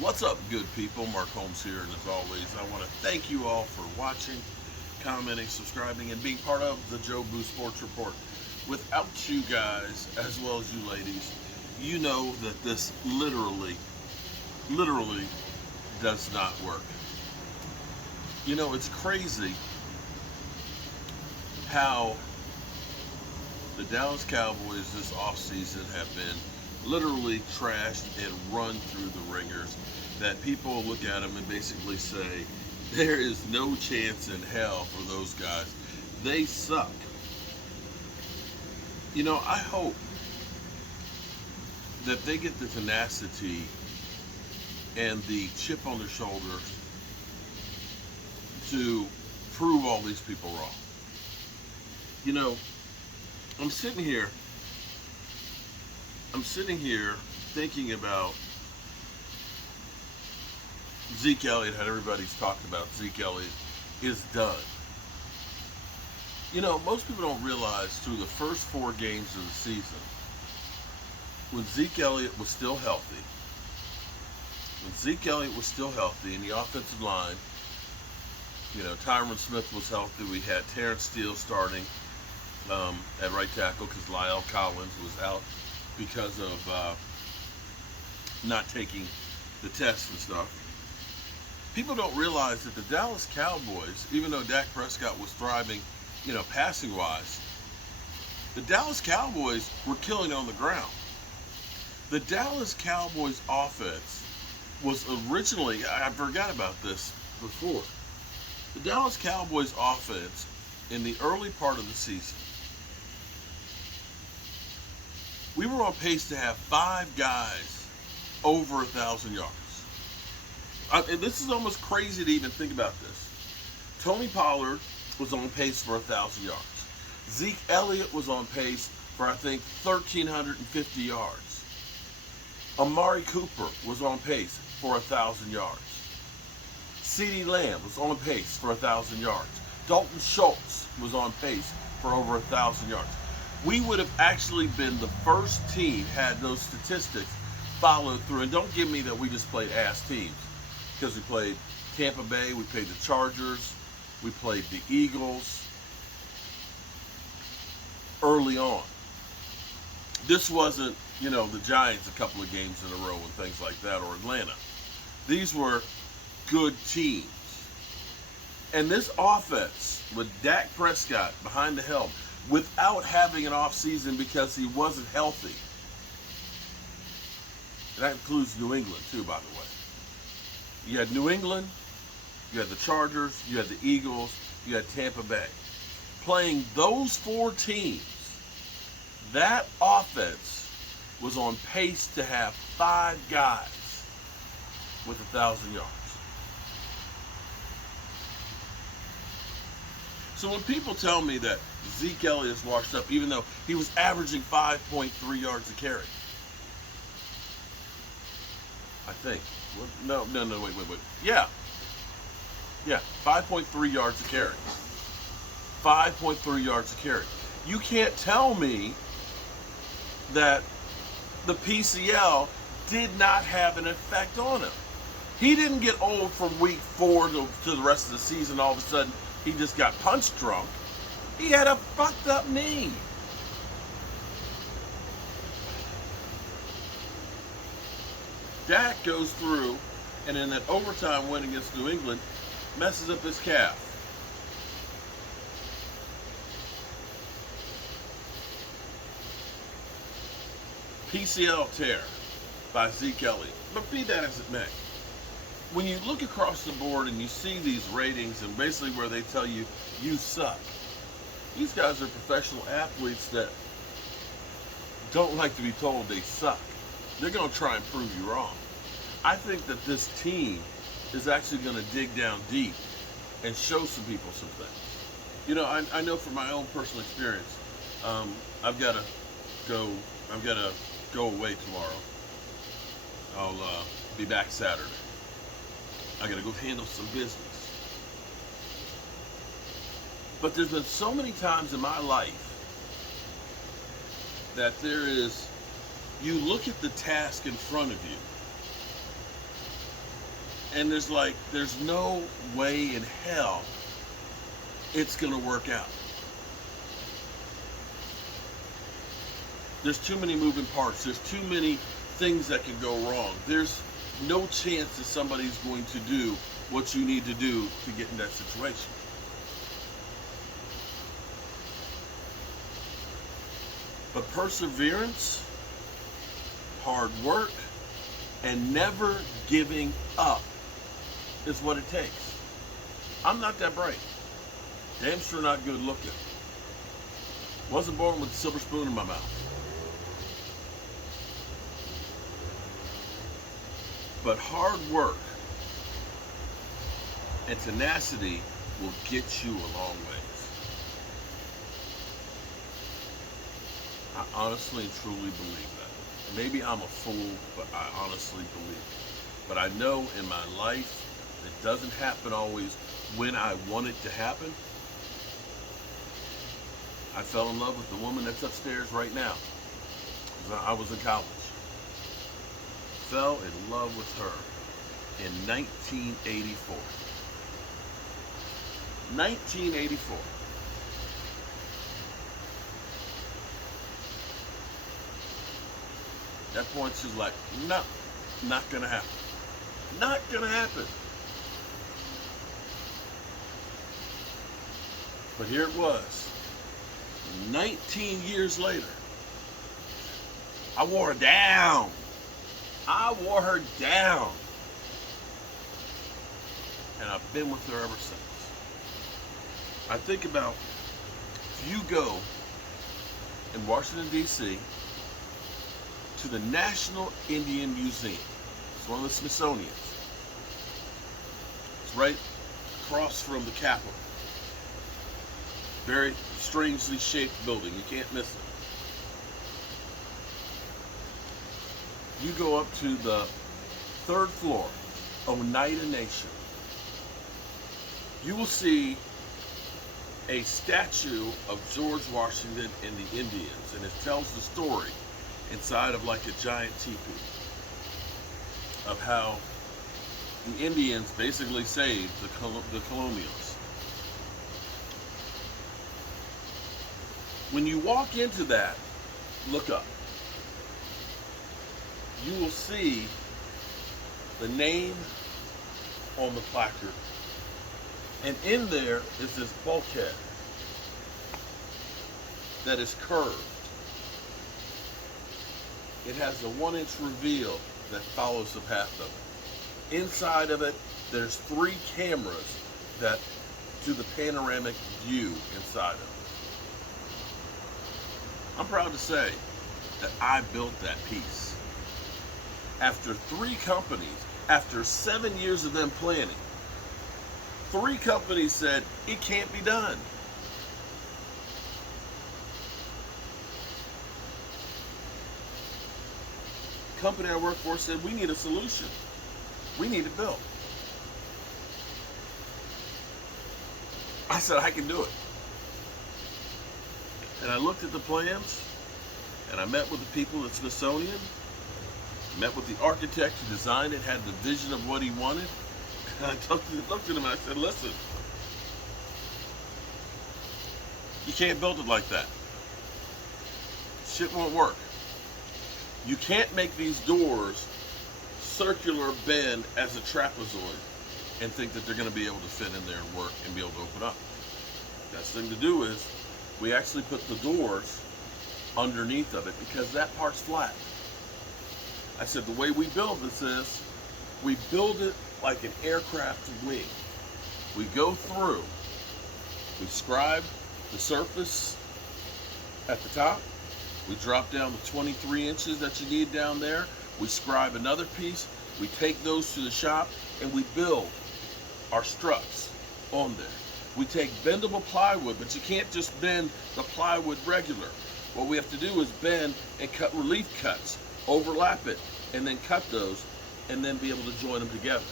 What's up, good people? Mark Holmes here, and as always, I want to thank you all for watching, commenting, subscribing, and being part of the Joe Boo Sports Report. Without you guys, as well as you ladies, you know that this literally does not work. You know, it's crazy how the Dallas Cowboys this offseason have been literally trashed and run through the ringers, that people look at them and basically say, there is no chance in hell for those guys. They suck. You know, I hope that they get the tenacity and the chip on their shoulders to prove all these people wrong. You know, I'm sitting here thinking about Zeke Elliott, how everybody's talked about Zeke Elliott is done. You know, most people don't realize through the first 4 games of the season, when Zeke Elliott was still healthy, and the offensive line, you know, Tyron Smith was healthy. We had Terrence Steele starting at right tackle because Lyle Collins was out because of not taking the test and stuff. People don't realize that the Dallas Cowboys, even though Dak Prescott was thriving, you know, passing wise, the Dallas Cowboys were killing on the ground. The Dallas Cowboys offense was originally, I forgot about this before, the Dallas Cowboys offense in the early part of the season, we were on pace to have 5 guys over 1,000 yards. And this is almost crazy to even think about this. Tony Pollard was on pace for 1,000 yards. Zeke Elliott was on pace for, I think, 1,350 yards. Amari Cooper was on pace for 1,000 yards. CeeDee Lamb was on pace for 1,000 yards. Dalton Schultz was on pace for over 1,000 yards. We would have actually been the first team had those statistics followed through. And don't give me that we just played ass teams, because we played Tampa Bay, we played the Chargers, we played the Eagles early on. This wasn't, you know, the Giants a couple of games in a row and things like that, or Atlanta. These were good teams. And this offense with Dak Prescott behind the helm, without having an offseason because he wasn't healthy. And that includes New England too, by the way. You had New England, you had the Chargers, you had the Eagles, you had Tampa Bay. Playing those 4 teams, that offense was on pace to have 5 guys with 1,000 yards. So when people tell me that Zeke Elliott is washed up, even though he was averaging 5.3 yards a carry, I think. No, wait. Yeah, 5.3 yards a carry. 5.3 yards a carry. You can't tell me that the PCL did not have an effect on him. He didn't get old from week 4 to the rest of the season. All of a sudden, he just got punch drunk. He had a fucked up knee. Dak goes through, and in that overtime win against New England, messes up his calf. PCL tear by Zeke Elliott. But be that as it may, when you look across the board and you see these ratings and basically where they tell you, you suck, these guys are professional athletes that don't like to be told they suck. They're going to try and prove you wrong. I think that this team is actually going to dig down deep and show some people some things. You know, I know from my own personal experience, I've got to go away tomorrow. I'll be back Saturday. I got to go handle some business. But there's been so many times in my life that you look at the task in front of you And there's no way in hell it's going to work out. There's too many moving parts. There's too many things that can go wrong. There's no chance that somebody's going to do what you need to do to get in that situation. But perseverance, hard work, and never giving up is what it takes. I'm not that bright. Damn sure not good looking. Wasn't born with a silver spoon in my mouth. But hard work and tenacity will get you a long ways. I honestly and truly believe that. Maybe I'm a fool, but I honestly believe it. But I know in my life, it doesn't happen always when I want it to happen. I fell in love with the woman that's upstairs right now. I was in college. Fell in love with her in 1984. 1984. At that point, she's like, no, not gonna happen. Not gonna happen. But here it was. 19 years later, I wore her down. I wore her down. And I've been with her ever since. I think about if you go in Washington, D.C. to the National Indian Museum. It's one of the Smithsonian's. It's right across from the Capitol. Very strangely shaped building. You can't miss it. You go up to the third floor, Oneida Nation. You will see a statue of George Washington and the Indians, and it tells the story inside of like a giant teepee of how the Indians basically saved the colonials. When you walk into that, look up. You will see the name on the placard. And in there is this bulkhead that is curved. It has a 1-inch reveal that follows the path of it. Inside of it, there's 3 cameras that do the panoramic view inside of it. I'm proud to say that I built that piece. After 3 companies, after 7 years of them planning, 3 companies said, it can't be done. The company I work for said, we need a solution. We need it built. I said, I can do it. And I looked at the plans, and I met with the people at Smithsonian, met with the architect who designed it, had the vision of what he wanted. And I looked at him and I said, listen, you can't build it like that. Shit won't work. You can't make these doors circular bend as a trapezoid and think that they're going to be able to fit in there and work and be able to open up. Best thing to do is we actually put the doors underneath of it because that part's flat. I said the way we build this is we build it like an aircraft wing. We go through, we scribe the surface at the top, we drop down the 23 inches that you need down there, we scribe another piece, we take those to the shop, and we build our struts on there. We take bendable plywood, but you can't just bend the plywood regular. What we have to do is bend and cut relief cuts, overlap it, and then cut those, and then be able to join them together.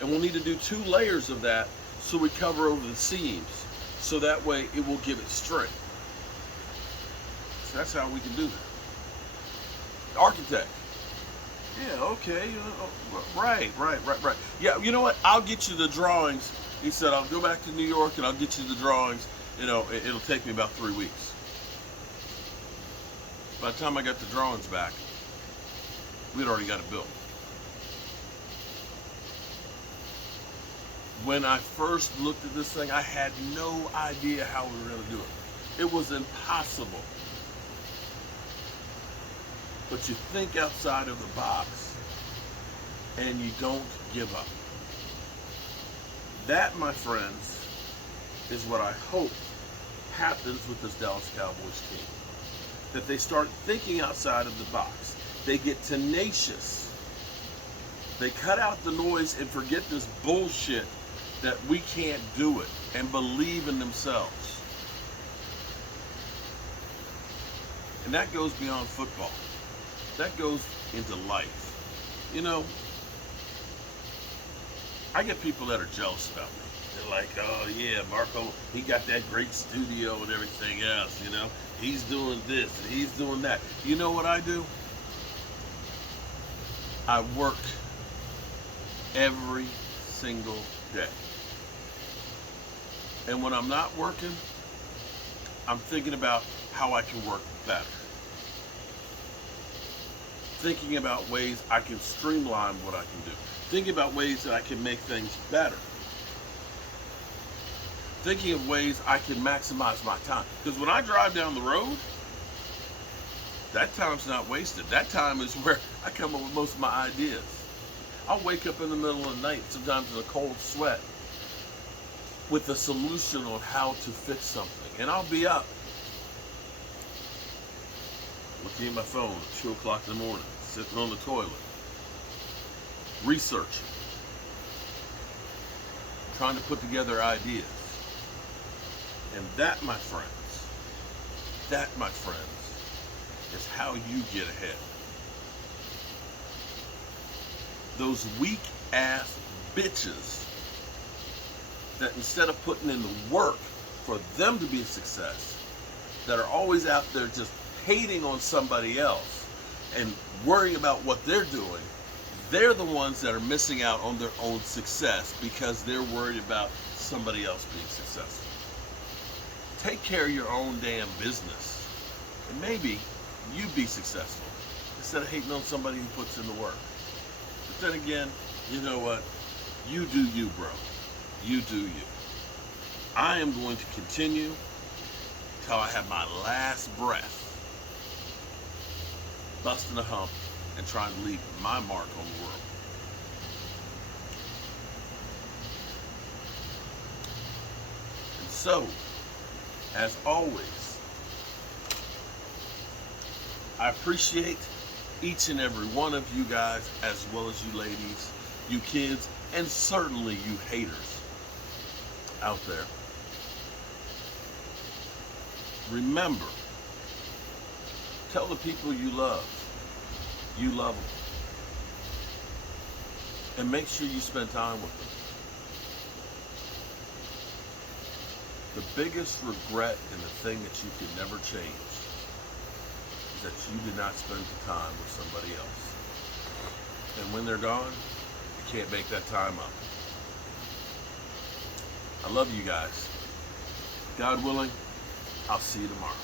And we'll need to do 2 layers of that so we cover over the seams, so that way it will give it strength. So that's how we can do that. The architect, Yeah, okay. Right. Yeah, you know what? I'll get you the drawings. He said, I'll go back to New York and I'll get you the drawings. It'll take me about 3 weeks. By the time I got the drawings back, we'd already got it built. When I first looked at this thing, I had no idea how we were going to do it. It was impossible. But you think outside of the box and you don't give up. That, my friends, is what I hope happens with this Dallas Cowboys team. That they start thinking outside of the box. They get tenacious. They cut out the noise and forget this bullshit that we can't do it, and believe in themselves. And that goes beyond football. That goes into life. You know, I get people that are jealous about me. They're like, oh yeah, Marco, he got that great studio and everything else, you know. He's doing this and he's doing that. You know what I do? I work every single day. And when I'm not working, I'm thinking about how I can work better. Thinking about ways I can streamline what I can do. Thinking about ways that I can make things better. Thinking of ways I can maximize my time. Because when I drive down the road, that time's not wasted. That time is where I come up with most of my ideas. I'll wake up in the middle of the night, sometimes in a cold sweat, with a solution on how to fix something. And I'll be up looking at my phone at 2 o'clock in the morning, sitting on the toilet, researching, trying to put together ideas. And that, my friends, is how you get ahead. Those weak ass bitches that instead of putting in the work for them to be a success, that are always out there just hating on somebody else and worrying about what they're doing, they're the ones that are missing out on their own success because they're worried about somebody else being successful. Take care of your own damn business, and maybe you be successful instead of hating on somebody who puts in the work. But then again, you know what? You do you, bro. You do you. I am going to continue till I have my last breath, busting a hump and trying to leave my mark on the world. And so, as always, I appreciate each and every one of you guys, as well as you ladies, you kids, and certainly you haters out there. Remember, tell the people you love them. And make sure you spend time with them. The biggest regret and the thing that you can never change is that you did not spend the time with somebody else. And when they're gone, you can't make that time up. I love you guys. God willing, I'll see you tomorrow.